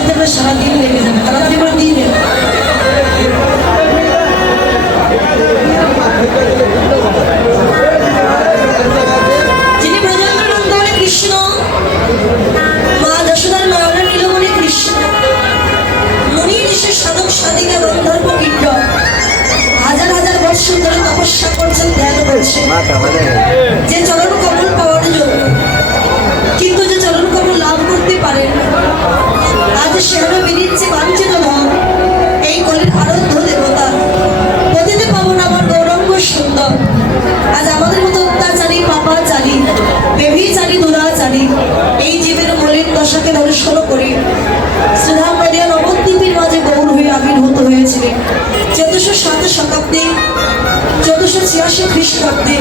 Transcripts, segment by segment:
সাথে আমরা সারাদিন লেগে যাবে, তাড়াতাড়ি করে দিয়ে দেবে। যিনি ব্রজেন্দ্রনন্দনে কৃষ্ণ, মা যশোদার নয়নের নীলমণি কৃষ্ণ, মুনি ঋষি সাধক সাধিকা গন্ধর্ব কিন্ড হাজার হাজার বৎসর ধরে তপস্যা করছেন, ধ্যান করছেন যে চরণ কমল পাওয়ার জন্য, কিন্তু যে চরণ কমল লাভ করতে পারেন, আজ সেহারা বেরিয়েছে বাঞ্ছিত ধন, এই কলির আরাধ্য দেবতা পতিতে পাবন আমার গৌরঙ্গ সুন্দর। আজ আমাদের মতো অত্যাচারী পাপাচারী বেভিচারী দুরাচারী এই জীবের মলিন দশাকে দর্শন করে শ্রীধাম নদিয়া নবদ্বীপের মাঝে গৌর হয়ে আবির্ভূত হয়েছিলেন 1407 শতাব্দী 1486 খ্রিস্টাব্দে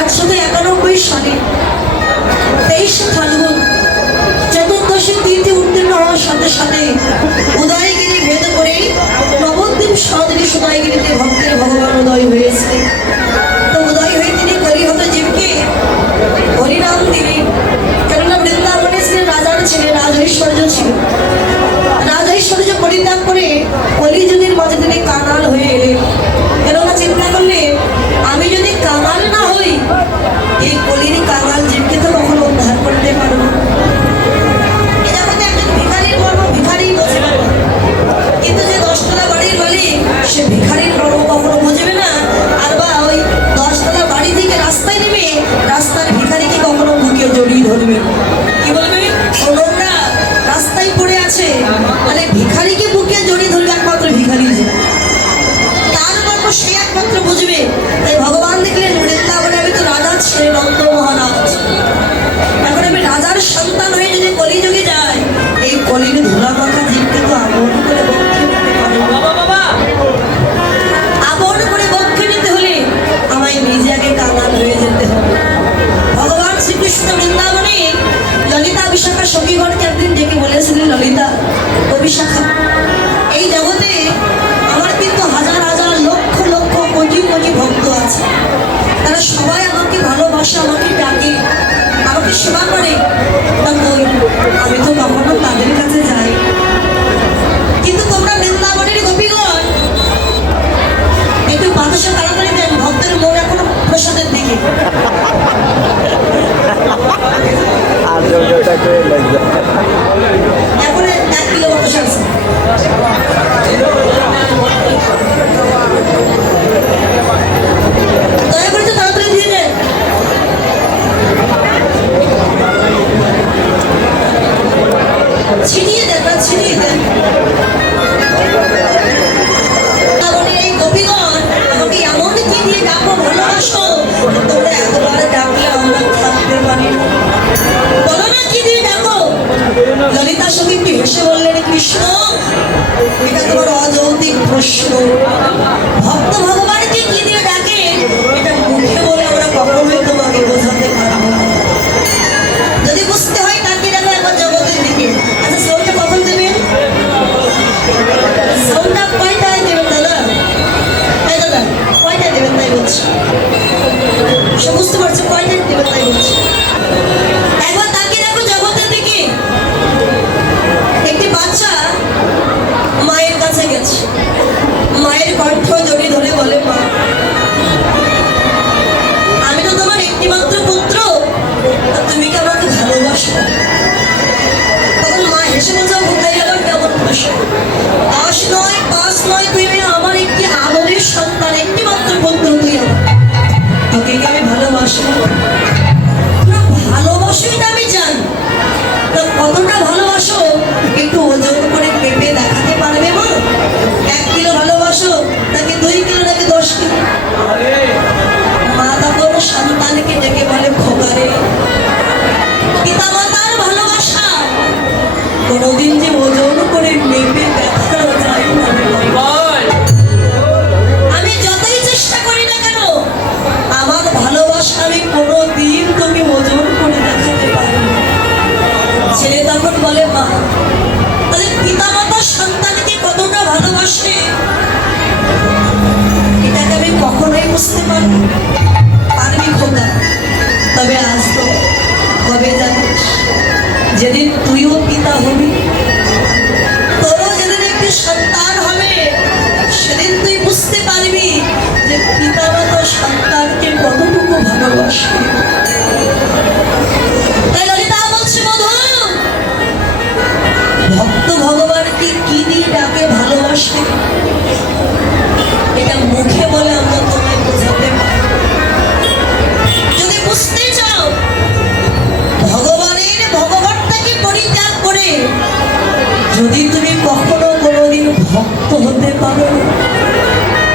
891 সালে 23 ফাল্গুন চতুর্দশী তিথি উত্তীর্ণ হওয়ার সাথে সাথে উদয়গিরি ভেদ করে নবদ্বীপ সদৃশ উদয়গিরিতে ভক্তের ভগবান উদয় হয়েছিলেন। তো উদয় হয়ে তিনি কলিহত জীবকে হরিনাম দিলেন, কেননা বৃন্দাবনে ছিলেন রাজার ছেলে, রাজৈশ্বর্য ছিল। রাজৈশ্বর্য পরিত্যাগ করে কলিযুগের মাঝে তিনি কাঙাল হয়ে এলেন। কেননা চিন্তা করলেন, আমি যদি কাঙাল না হই, এই কলির কাঙাল জীবকে তো কখনো উদ্ধার করতে পারবো। কিন্তু যে 10 তলা বাড়ির মালিক সে ভিখারির মর্ম কখনো বুঝবে না, আর বা ওই 10 তলা বাড়ি থেকে রাস্তায় নেমে রাস্তার ভিখারিকে কখনো বুকে জড়িয়ে ধরবে। কি বলবে? নোংরা রাস্তায় পড়ে আছে, মানে ভিখারিকে বুকে জড়িয়ে ধরবে একমাত্র ভিখারি, যে তার মর্ম সে একমাত্র বুঝবে। তাই ভগবান দেখলেন বৃন্দাবনে আমি তো রাজা ছেলে, নন্দ মহারাজ, এখন আমি রাজার সন্তান হয়ে যদি কলিযুগে যাই, এই কলির ধুলা মাখা জীবকে তো আপন করে বক্ষে নিতে পারবো। আপন করে বক্ষে নিতে হলে আমায় নিজে আগে কাঙাল হয়ে যেতে হবে। ভগবান শ্রীকৃষ্ণ বৃন্দাবনে ললিতা বিশাখা সখীগণকে একদিন ডেকে বলেছিলেন, ললিতা ও বিশাখা, এই জগতে আমার কিন্তু হাজার হাজার লক্ষ লক্ষ কোটি কোটি ভক্ত আছে, তারা সবাই আমাকে ভালোবাসে, আমাকে ডাকে, আমাকে সেবা করে, আমি তো কখনো তাদের কাছে যাই। কিন্তু তোমরা বৃন্দাবনের গোপীগণ একটু বাতাসে তাড়াতাড়ি দেন, ভক্তের মন এখনো প্রসাদের দিকে। এখন 1 কিলো বাতাস আছে। দয়া করে তো তাড়াতাড়ি দিয়ে দেন। ছিটিয়ে দেন না, ছিটিয়ে দেন। এই গোপীগণ আমাকে এমন কি দিয়ে ডাকো, ভালোবাসো, তোমরা এতবার ডাকলে আমরা থাকতে পারি না, বলো না কি দিয়ে ডাকো। ললিতা সখী একটু হেসে বললেন, কৃষ্ণ এটা তোমার অযৌক্তিক প্রশ্ন। ভক্ত ভগবানকে কি দিয়ে ডাকে এটা মুখে বলে আমরা কখনোই তোমাকে বোঝাতে পারবো না। যদি বুঝতে হয় তাকে ডাকো একবার জগতের দিকে। আচ্ছা সাউন্ডটা কখন দেবেন? সাউন্ডটা কয়টায় দেবেন দাদা? তাই দাদা কয়টায় দেবেন তাই বলছি, সে বুঝতে পারছে কয়টায় দেবেন তাই বলছি। একবার তাকে ডাকো জগতের দিকে। একটি বাচ্চা মায়ের কাছে গেছে, মায়ের কণ্ঠ জড়িয়ে ধরে বলে, মা আমি তো তোমার একটিমাত্র পুত্র, তুমি কি আমাকে ভালোবাসো? তখন মা হেসে বলছে, কোথায় গেল কেমন প্রশ্ন, 10 নয় 5 নয়, তুমি আমার একটি আদরের সন্তান, একটিমাত্র পুত্র, তুই তোকে কি আমি ভালোবাসি? ভালোবাসোই না আমি জানি, কতটা ভালোবাসো একটু ওজন করে পেপে দেখাতে পারবে মা? 1 কিলো ভালোবাসো নাকি 2 কিলো নাকি 10 কিলো? মা তখন সন্তানকে ডেকে বলে, খোকারে পিতামাতার ভালোবাসা কোনোদিন যে ওজন করে মেপে দেখানো যায় না। আমি যতই চেষ্টা করি না কেন আমার ভালোবাসা আমি কোনোদিন তোকে ওজন করে দেখাতে পারি না। ছেলে তখন বলে, মা তাহলে পিতামাতা সন্তানকে কতটা ভালোবাসে এটাকে আমি কখনোই বুঝতে পারবো পারবি খোকা। তবে আসবো কবে জানিস? যেদিন তুইও পিতা হবি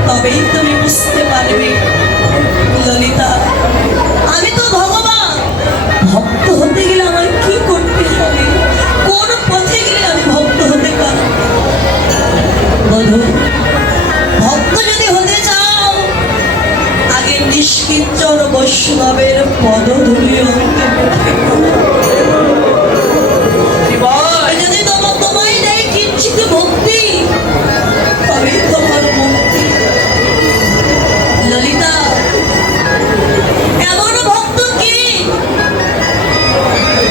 তবেই তুমি বুঝতে পারবে ললিতা, আমি তো ভগবান। ভক্ত হতে গেলে আমার কি করতে হবে, কোন পথে গেলে আমি ভক্ত হতে পারব? বধূ, ভক্ত যদি হতে চাও আগে নিষ্কিঞ্চন বৈষ্ণবের পদধূলি অঙ্কে যদি তোমায় দেয় কিঞ্চিত ভক্তি, তবে তোমার মুক্তি। ললিতা, এমন ভক্ত কি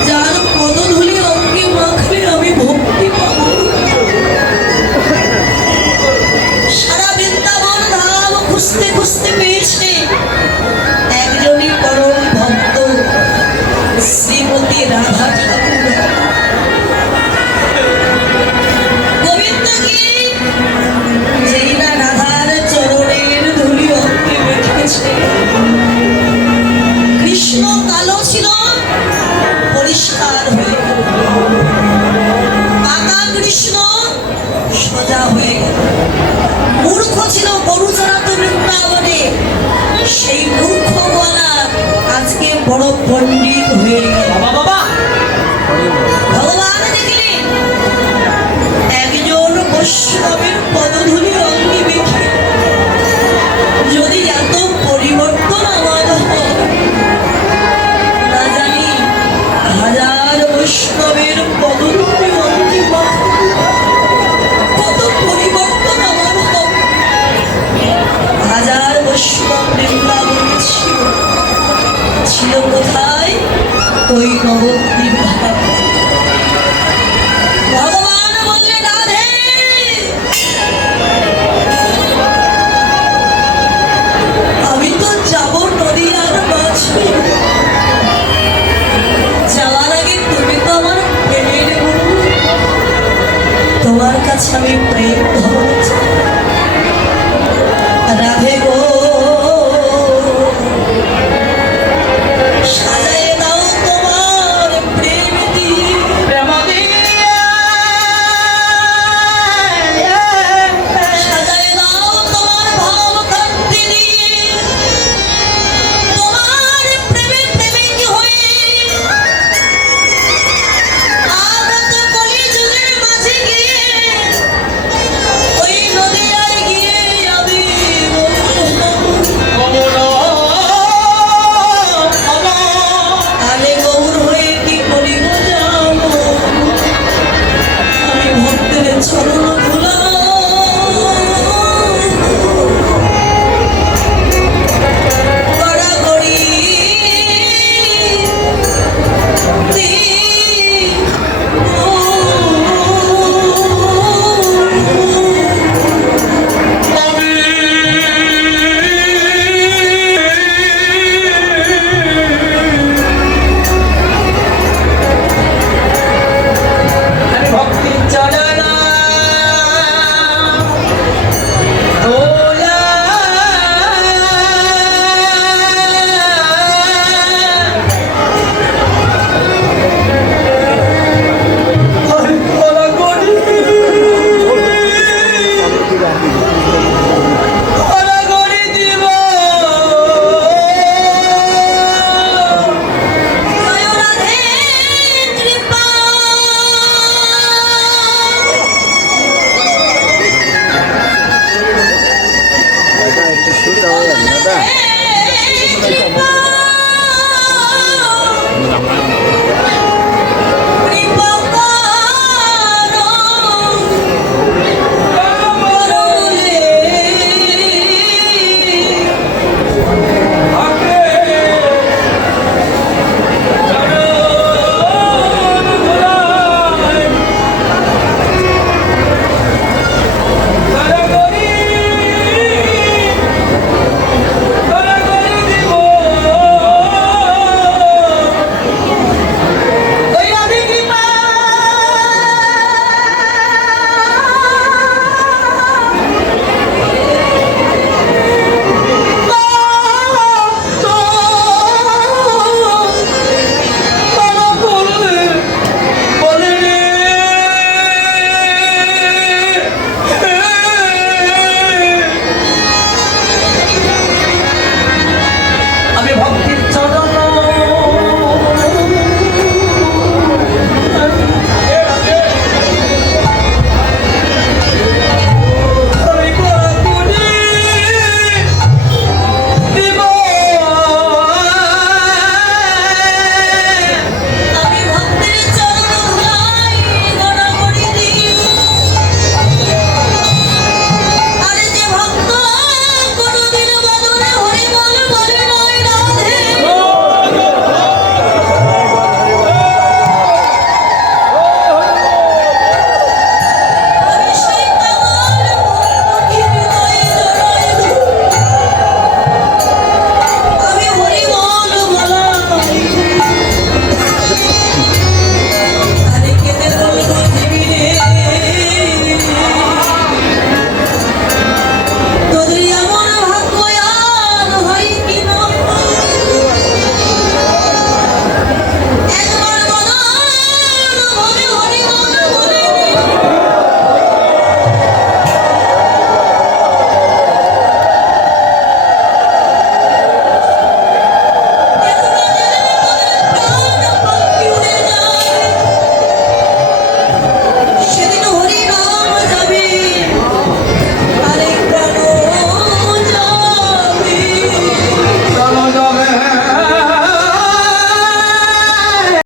যার পদধূলি অঙ্গে মাখলে আমি ভক্তি পাব? সারা বৃন্দাবন ধাম খুঁজতে খুঁজতে পেয়েছে একজনই পরম ভক্ত, শ্রীমতী রাধা ঠাকুর। গোবিন্দ কি যেই না রাধার চরণের ধুলি অঙ্গে মেখেছে, কৃষ্ণ কালো ছিল পরিষ্কার হয়ে গেল, পাকা কৃষ্ণ সোজা হয়ে গেল। মূর্খ ছিল গরু চড়াতো বৃন্দাবনে, সেই মূর্খ বলা আজকে বড় পণ্ডিত হয়ে গেল। ভগবান দেখলেন একজন বৈষ্ণবের পদধূলি অঙ্গে মেখে যদি এত পরিবর্তন আমার হয়, না জানি হাজার বৈষ্ণবের পদধূলি অঙ্গে মাখলে কত পরিবর্তন আমার হবে। হাজার বৈষ্ণব বৃন্দাবনে ছিল কোথায়? ওই নবদ্বীপে